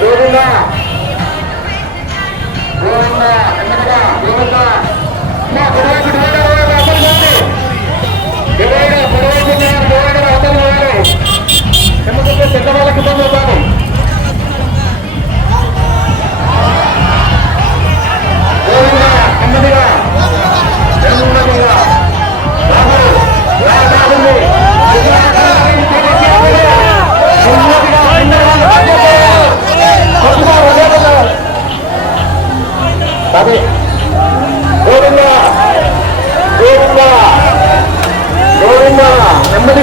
గోవిందా గోవిందా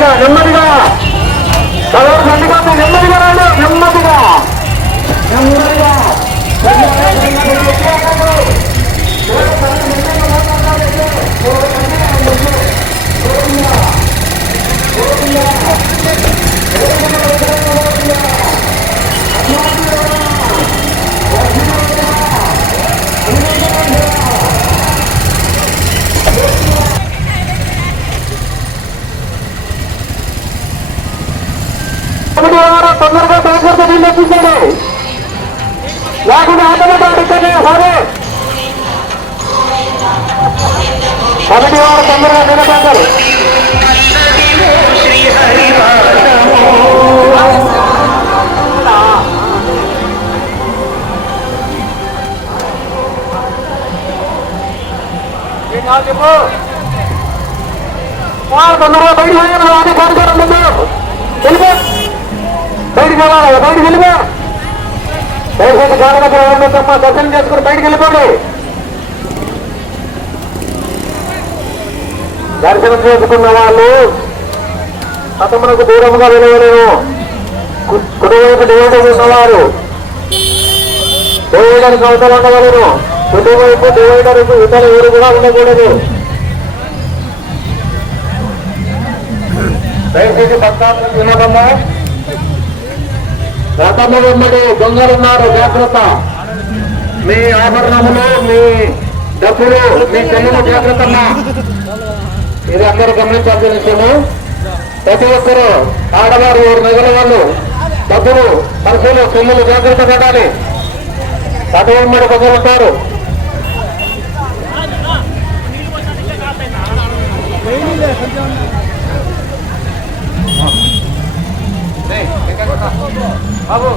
నెమ్మదిగా నెమ్మదిగా చదవ తొందరగా ట్యాంకర్తో నీళ్ళు ఎక్కించండి లేకుండా ఆటోమేటిక్ ఇక్కడే సరే కమిటీ వారు తొందరగా నీళ్ళ ట్యాంకర్ వారు తొందరగా బయట అదే కార్యక్రమం ముందు వెళ్ళిపో బయటికి వెళ్ళాలి బయటికి వెళ్ళిపో. దయచేసి గాడి దగ్గర ఉండొద్దమ్మా దర్శనం చేసుకుని బయటికి వెళ్ళిపోండి. దర్శనం చేసుకున్న వాళ్ళు అతమునకు దూరముగా వెళ్ళవలేను కు- కుడివైపు డివైడర్ ఉన్నవారు. డివైడర్ అవతల ఉండవలను. కుడివైపు డివైడర్ ఇతర ఊరు కూడా ఉండకూడదు. దయచేసి భక్తాత్మ వినోదమ్మా రథము వెంబడి దొంగలున్నారు జాగ్రత్త మీ ఆభరణములు మీ డబ్బులు మీ చెల్లెలు జాగ్రత్త ఇది అందరూ గమనించాల్సిన విషయము ప్రతి ఒక్కరు ఆడవారు నగర వాళ్ళు డబ్బులు పర్సులు చెల్లెలు జాగ్రత్త పడాలి రథ వెంబడి దొంగలుంటారు బాబు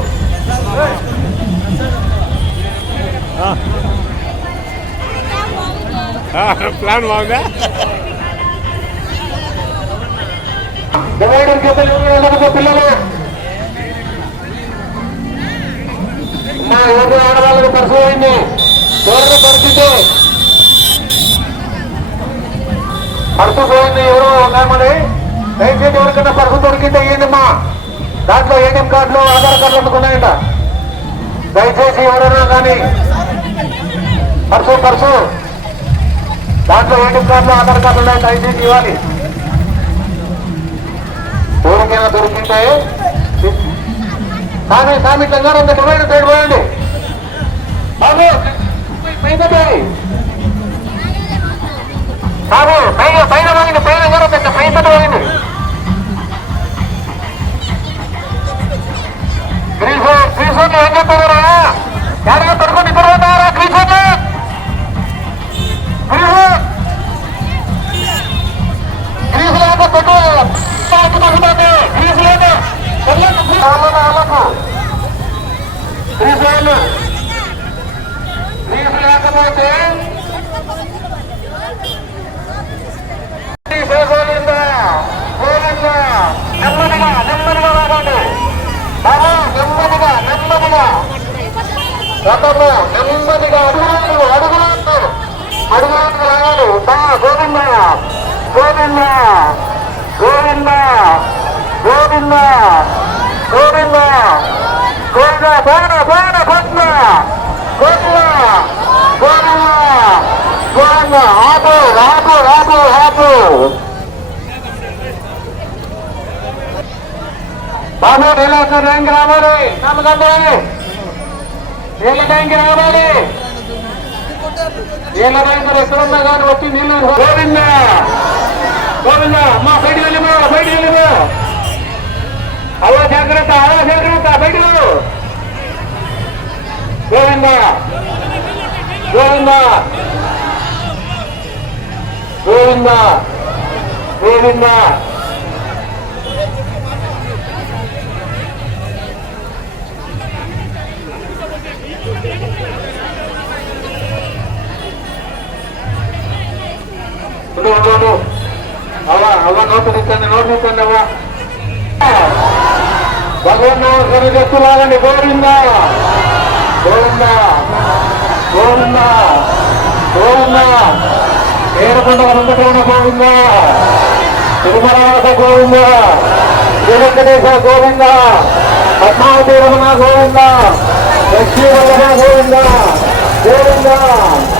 ప్లాన్ బాగుందా పిల్లలు మా ఊరు ఆడవాళ్ళకు పరిచయం అయింది ఎవరు పరిస్థితి పర్సు పోయింది ఎవరు ఉన్నామని దయచేసి ఎవరికైనా పర్సు దొరికితే ఇయ్యండిమ్మా దాంట్లో ఏటీఎం కార్డులు ఆధార్ కార్డులు అందుకున్నాయంట. దయచేసి ఎవరైనా కానీ పర్సు పర్సు. దాంట్లో ఏటీఎం కార్డులు ఆధార్ కార్డులు ఉన్నాయి దయచేసి ఇవ్వాలి. ఎవరికైనా దొరికితే స్వామి స్వామి అంత డివైడ్ సైడ్ పోయండి. బాబు పైన పోయి. బాబు పైన పైన పోయింది పైన ఎవరో పెద్ద పైన పోయింది. గ్రీసు ఏం చెప్తారా యాడిగా పడుకుని తిరుగుతారా గ్రీసు గ్రీసు గ్రీసు లేక పెట్టు గ్రీసు లేదు గ్రీసు లేదు గ్రీసు లేకపోతే నెమ్మదిగా నెమ్మదిగా రాగండి బాబు నెమ్మదిగా నెమ్మదిగా రథము నెమ్మదిగా అడుగులు అడుగులు అడుగులు రాగాలి బా గోవింద గోవింద గోవింద గోవింద గోవింద గోవింద బాణ బాణ పద్మ గోవింద గోవింద గోవింద ఆపు ఆపు ఆపు ఆపు. బాబు నీళ్ళ ర్యాంక్ రావాలి. నమ్మకండి. నీళ్ళ ట్యాంక్ రావాలి నీళ్ళ ట్యాంకర్ ఎక్కడున్నా కానీ వచ్చి నీళ్ళు గోవింద గోవింద మా బయటికి వెళ్ళిపో బయటికి వెళ్ళిపో అలా జాగ్రత్త అలా జాగ్రత్త బయటకు గోవింద గోవింద గోవింద గోవింద అవ్వ అవ్వ నోటు తీసుకోండి నోటు తీసుకోండి అవ్వ భగవన్ నమస్కారం చేస్తున్నారండి గోవింద గోవింద గోవింద గోవింద ఏడుకొండ వెంకటరమణ గోవింద తిరుమలవాస గోవింద వెంకటేశ గోవింద పద్మావతి రమణ గోవింద లక్ష్మీ రమణ గోవింద గోవింద గోవింద